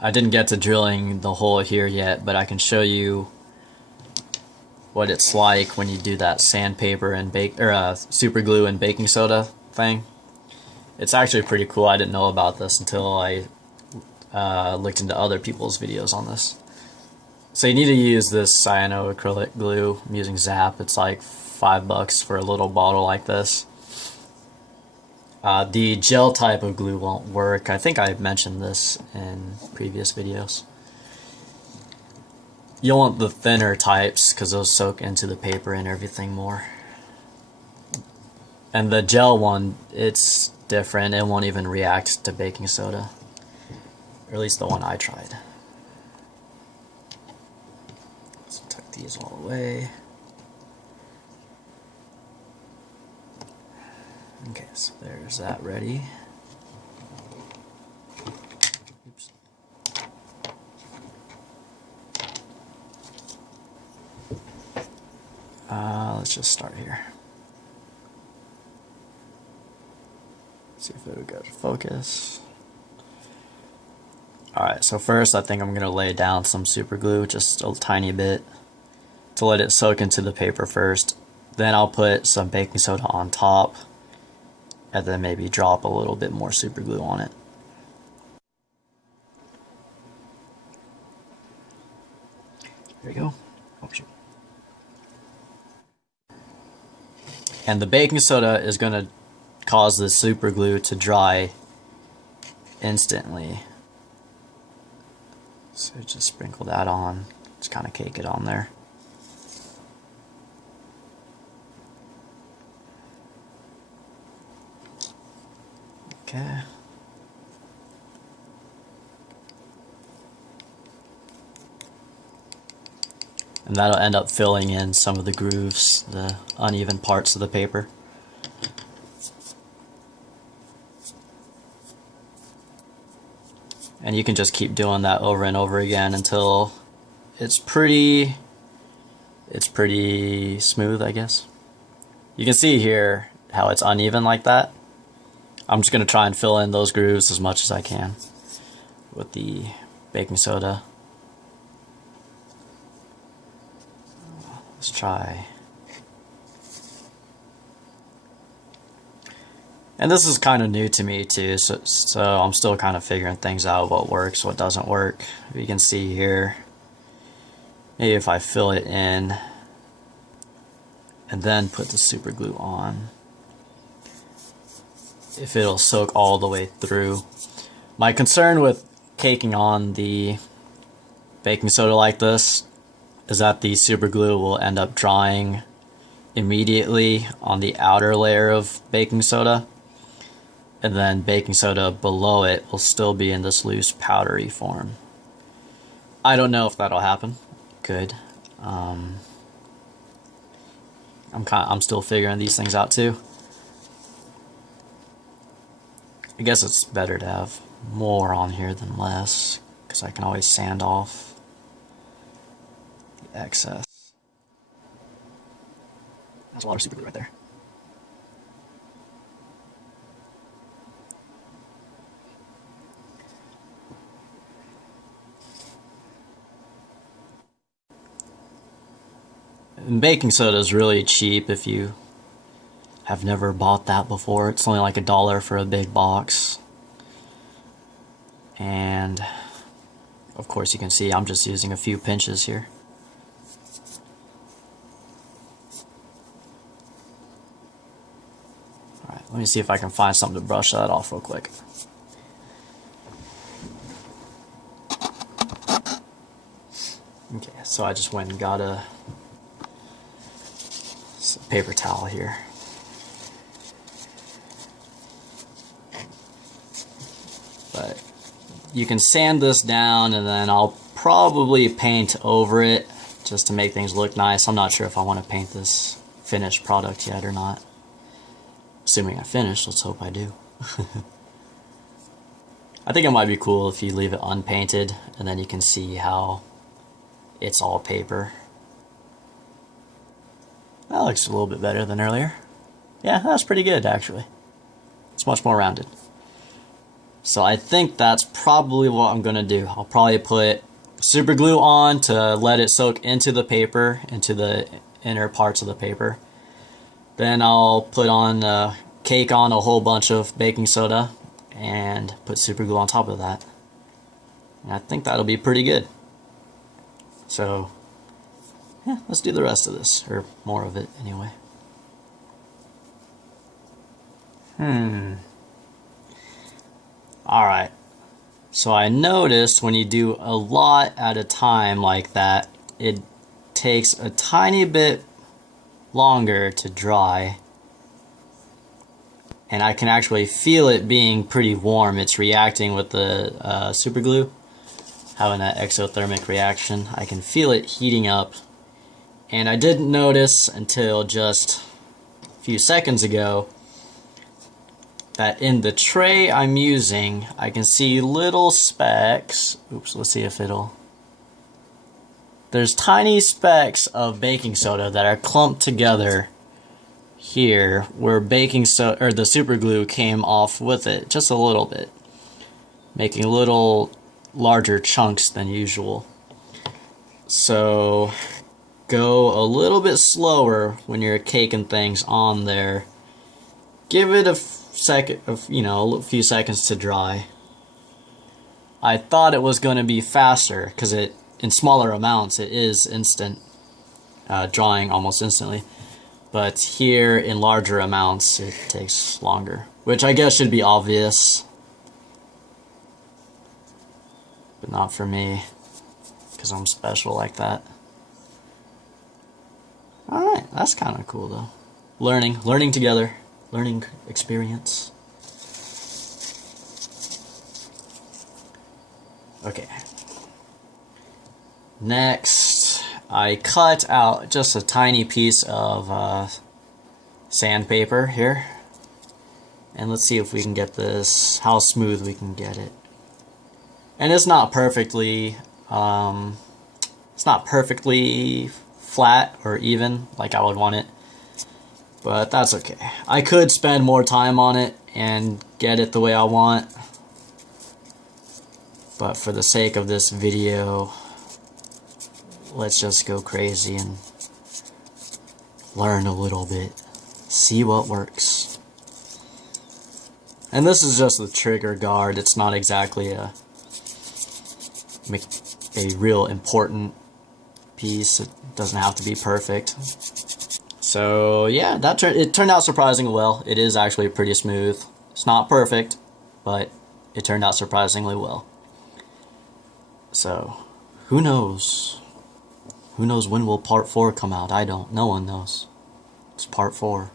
I didn't get to drilling the hole here yet, but I can show you what it's like when you do that sandpaper and super glue and baking soda thing. It's actually pretty cool. I didn't know about this until I looked into other people's videos on this. So you need to use this cyanoacrylic glue. I'm using Zap. It's like $5 for a little bottle like this. The gel type of glue won't work. I think I mentioned this in previous videos. You'll want the thinner types because those soak into the paper and everything more. And the gel one, it's different. It won't even react to baking soda. Or at least the one I tried. Let's tuck these all away. Okay, so there's that ready. Oops. Let's just start here. See if it'll go to focus. Alright, so first I think I'm going to lay down some super glue, just a tiny bit, to let it soak into the paper first. Then I'll put some baking soda on top, and then maybe drop a little bit more super glue on it. There you go. Oh, shoot. And the baking soda is going to cause the super glue to dry instantly. So just sprinkle that on, just kind of cake it on there. Okay. And that'll end up filling in some of the grooves, the uneven parts of the paper. And you can just keep doing that over and over again until it's pretty smooth, I guess. You can see here how it's uneven like that. I'm just going to try and fill in those grooves as much as I can with the baking soda. Let's try. And this is kind of new to me too, so I'm still kind of figuring things out, what works, what doesn't work. You can see here, maybe if I fill it in and then put the super glue on, if it'll soak all the way through. My concern with caking on the baking soda like this is that the super glue will end up drying immediately on the outer layer of baking soda, and then baking soda below it will still be in this loose powdery form. I don't know if that'll happen. Could. I'm still figuring these things out too. I guess it's better to have more on here than less, because I can always sand off the excess. That's a lot of super glue right there. And baking soda is really cheap if you have never bought that before. It's only like $1 for a big box. And of course you can see I'm just using a few pinches here. Alright, let me see if I can find something to brush that off real quick. Okay, so I just went and got a paper towel here. But you can sand this down, and then I'll probably paint over it just to make things look nice. I'm not sure if I want to paint this finished product yet or not. Assuming I finish, let's hope I do. I think it might be cool if you leave it unpainted, and then you can see how it's all paper. That looks a little bit better than earlier. Yeah, that's pretty good actually. It's much more rounded. So I think that's probably what I'm gonna do. I'll probably put super glue on to let it soak into the paper, into the inner parts of the paper. Then I'll put on cake on a whole bunch of baking soda and put super glue on top of that. And I think that'll be pretty good. So yeah, let's do the rest of this, or more of it anyway. Alright, so I noticed when you do a lot at a time like that, it takes a tiny bit longer to dry. And I can actually feel it being pretty warm. It's reacting with the super glue, having an exothermic reaction. I can feel it heating up. And I didn't notice until just a few seconds ago that in the tray I'm using, I can see little specks. Oops, let's see if it'll... There's tiny specks of baking soda that are clumped together here, where baking soda, or the super glue, came off with it just a little bit, making little larger chunks than usual. So go a little bit slower when you're caking things on there. Give it a second, a few seconds to dry. I thought it was going to be faster because in smaller amounts it is instant, drying almost instantly. But here in larger amounts it takes longer, which I guess should be obvious, but not for me because I'm special like that. Alright, that's kind of cool though. Learning together. Learning experience. Okay. Next, I cut out just a tiny piece of sandpaper here. And let's see if we can get this, how smooth we can get it. And it's not perfectly flat or even like I would want it. But that's okay. I could spend more time on it and get it the way I want. But for the sake of this video, let's just go crazy and learn a little bit. See what works. And this is just the trigger guard. It's not exactly a real important piece. It doesn't have to be perfect. So yeah, it turned out surprisingly well. It is actually pretty smooth. It's not perfect, but it turned out surprisingly well. So, who knows? Who knows when will part 4 come out? I don't. No one knows. It's part 4.